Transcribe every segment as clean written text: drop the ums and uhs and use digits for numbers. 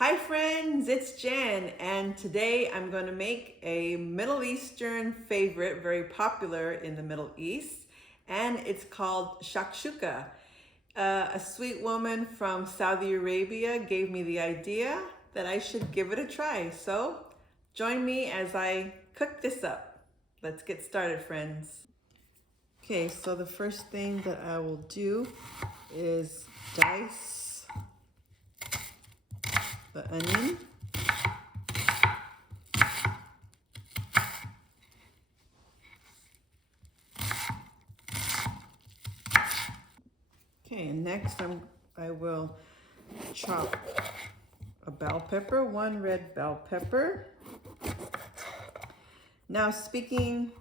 Hi friends, it's Jen, and today I'm going to make a Middle Eastern favorite, very popular in the Middle East, and it's called shakshuka. A sweet woman from Saudi Arabia gave me the idea that I should give it a try, so join me as I cook this up. Let's get started, friends. Okay, so the first thing that I will do is dice the onion. Okay, and next I will chop a bell pepper, one red bell pepper. Now speaking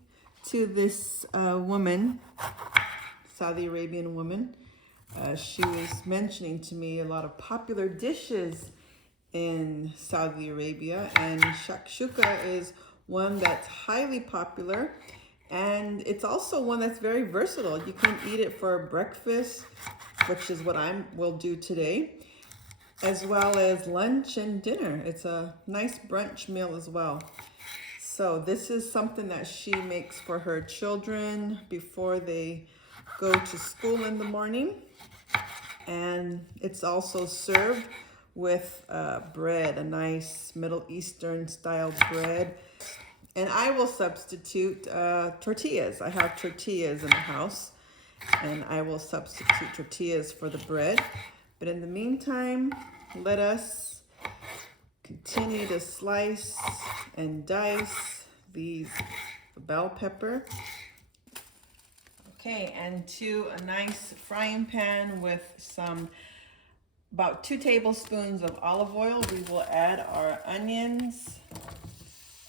to this woman, Saudi Arabian woman, she was mentioning to me a lot of popular dishes in Saudi Arabia, and shakshuka is one that's highly popular, and it's also one that's very versatile. You can eat it for breakfast, which is what I will do today, as well as lunch and dinner. It's a nice brunch meal as well. So this is something that she makes for her children before they go to school in the morning. And it's also served with bread, a nice Middle Eastern style bread. And I will substitute tortillas. I have tortillas in the house, and I will substitute tortillas for the bread. But in the meantime, let us continue to slice and dice the bell pepper. Okay, and to a nice frying pan with about 2 tablespoons of olive oil, we will add our onions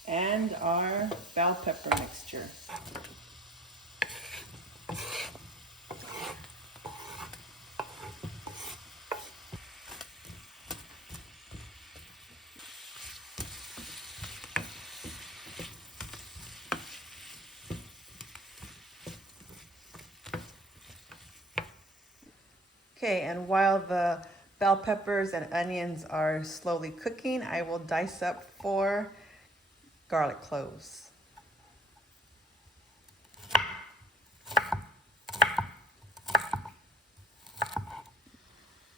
and our bell pepper mixture. Okay, and while the bell peppers and onions are slowly cooking, I will dice up 4 garlic cloves.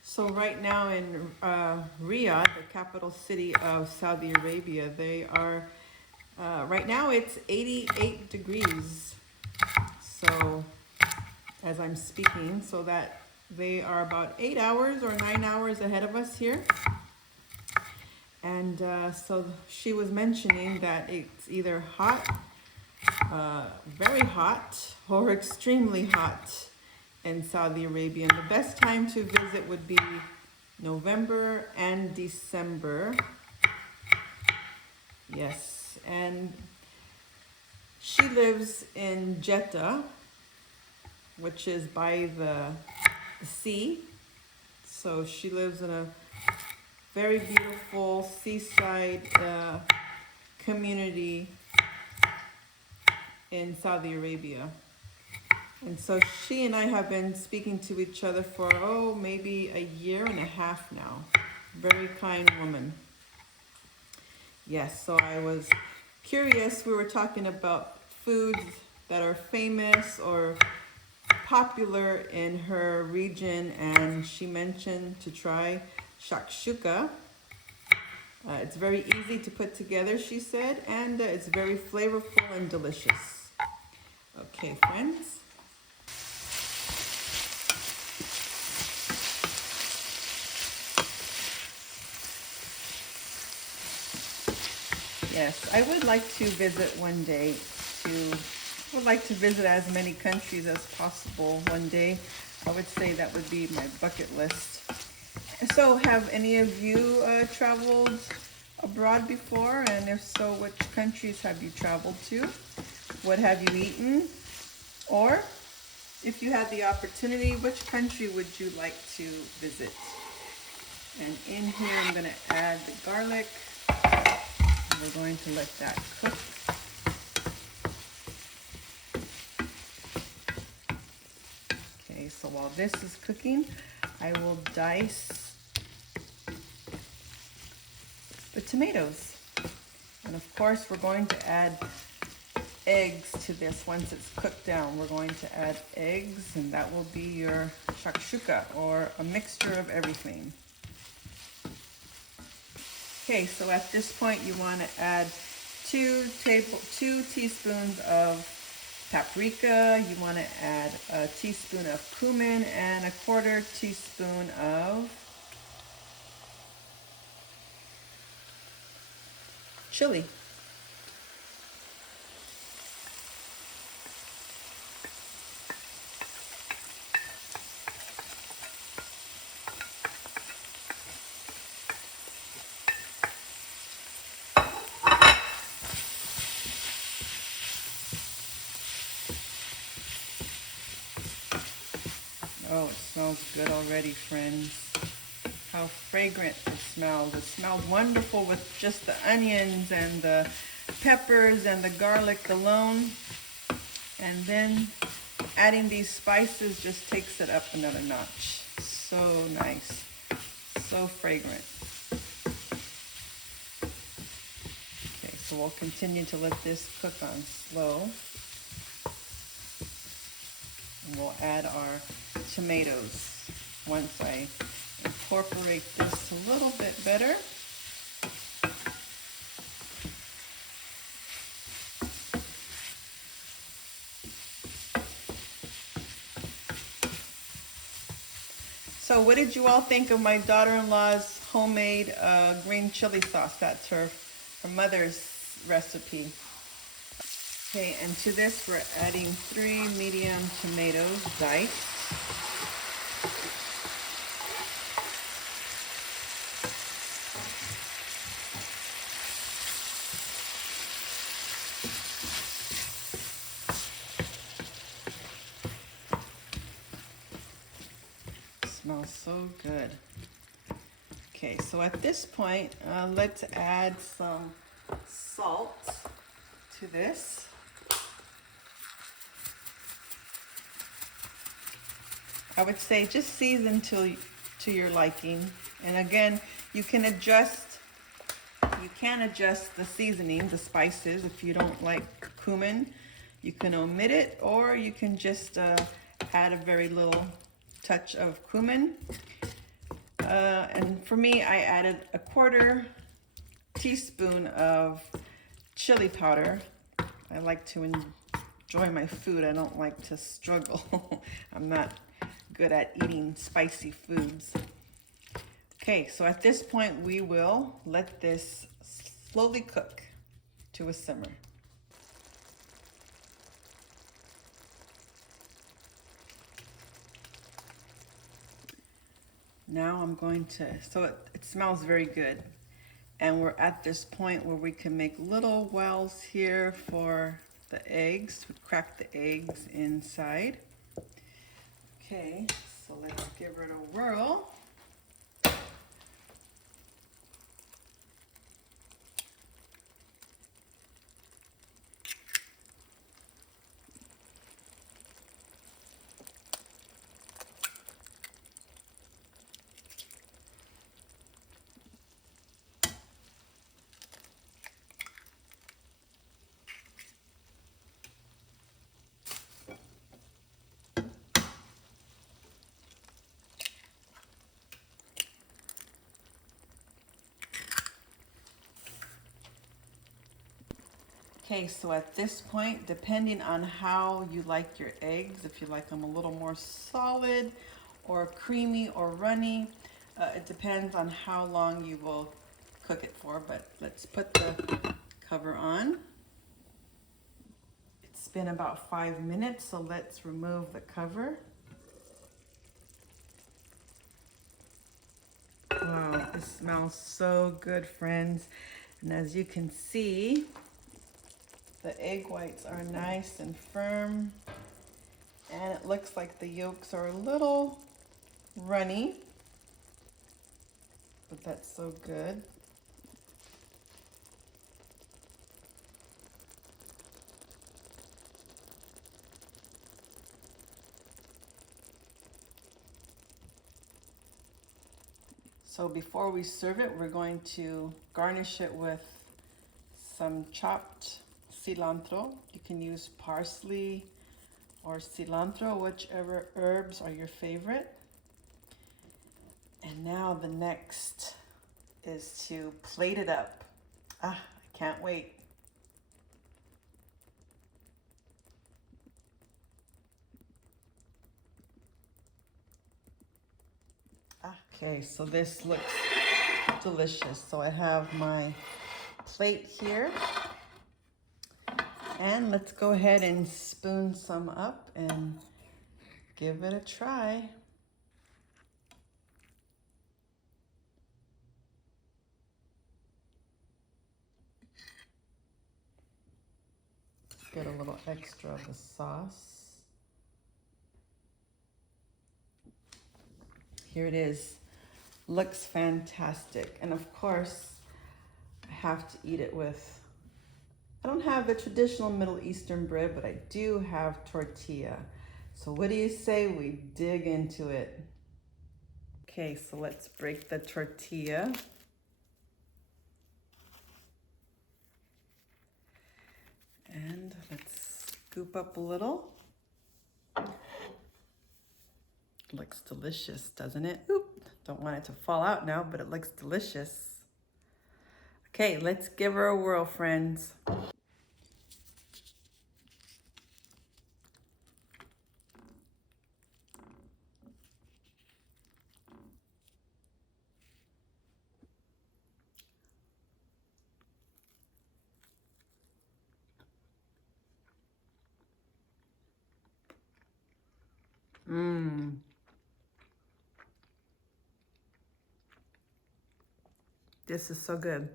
So right now in Riyadh, the capital city of Saudi Arabia, they are, right now it's 88 degrees. So as I'm speaking, so that they are about 8 hours or 9 hours ahead of us here. And so she was mentioning that it's either hot, very hot, or extremely hot in Saudi Arabia. And the best time to visit would be November and December. Yes, and she lives in Jeddah, which is by the sea. So she lives in a very beautiful seaside community in Saudi Arabia. And so she and I have been speaking to each other for, maybe a year and a half now. Very kind woman. Yes, so I was curious. We were talking about foods that are famous or popular in her region, and she mentioned to try shakshuka. It's very easy to put together, she said, and it's very flavorful and delicious. Okay, friends. Yes, I would like to visit one day. I would like to visit as many countries as possible one day. I would say that would be my bucket list. So have any of you traveled abroad before? And if so, which countries have you traveled to? What have you eaten? Or if you had the opportunity, which country would you like to visit? And in here, I'm going to add the garlic. We're going to let that cook. Okay, so while this is cooking, I will dice tomatoes. And of course, we're going to add eggs to this once it's cooked down. We're going to add eggs, and that will be your shakshuka, or a mixture of everything. Okay, so at this point you want to add 2 teaspoons of paprika. You want to add a teaspoon of cumin and a 1/4 teaspoon of chili. Oh, it smells good already, friends. How fragrant it smells. It smells wonderful with just the onions and the peppers and the garlic alone. And then adding these spices just takes it up another notch. So nice. So fragrant. Okay, so we'll continue to let this cook on slow. And we'll add our tomatoes once I incorporate this a little bit better. So what did you all think of my daughter-in-law's homemade green chili sauce? That's her mother's recipe. Okay, and to this we're adding 3 medium tomatoes diced. Smells so good. Okay, so at this point, let's add some salt to this. I would say just season to your liking. And again, you can adjust the seasoning, the spices. If you don't like cumin, you can omit it, or you can just add a very little touch of cumin. And for me, I added a 1/4 teaspoon of chili powder. I like to enjoy my food. I don't like to struggle. I'm not good at eating spicy foods. Okay, so at this point we will let this slowly cook to a simmer. Now I'm going to, so it smells very good. And we're at this point where we can make little wells here for the eggs, to crack the eggs inside. Okay, so let's give it a whirl. Okay, so at this point, depending on how you like your eggs, if you like them a little more solid or creamy or runny, it depends on how long you will cook it for, but let's put the cover on. It's been about 5 minutes, so let's remove the cover. Wow, this smells so good, friends. And as you can see, the egg whites are nice and firm, and it looks like the yolks are a little runny, but that's so good. So So before we serve it, we're going to garnish it with some chopped cilantro. You can use parsley or cilantro, whichever herbs are your favorite. And now the next is to plate it up. I can't wait. Okay, so this looks delicious. So I have my plate here. And let's go ahead and spoon some up and give it a try. Get a little extra of the sauce. Here it is. Looks fantastic. And of course, I have to eat it with, I don't have the traditional Middle Eastern bread, but I do have tortilla. So what do you say we dig into it? Okay, so let's break the tortilla. And let's scoop up a little. Looks delicious, doesn't it? Oop, don't want it to fall out now, but it looks delicious. Okay, let's give her a whirl, friends. Mmm. This is so good.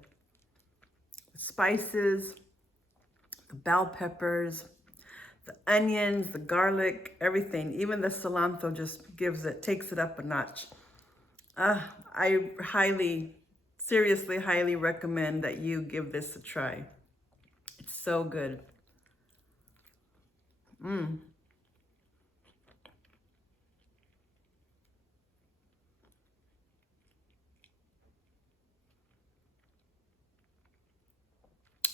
The spices, the bell peppers, the onions, the garlic, everything. Even the cilantro just takes it up a notch. I seriously highly recommend that you give this a try. It's so good. Mmm.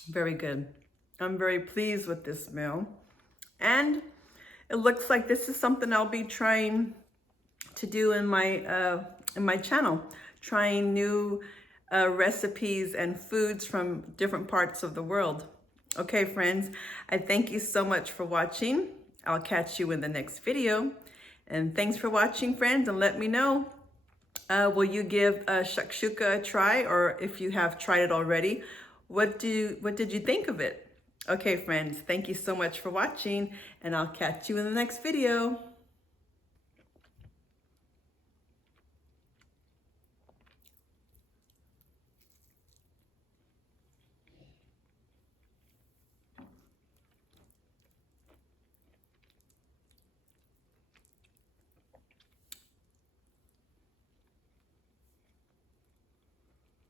Very good. I'm very pleased with this meal. And it looks like this is something I'll be trying to do in my channel, trying new recipes and foods from different parts of the world. Okay, friends, I thank you so much for watching. I'll catch you in the next video. And thanks for watching, friends, and let me know, will you give shakshuka a try, or if you have tried it already, what did you think of it? Okay, friends, thank you so much for watching, and I'll catch you in the next video.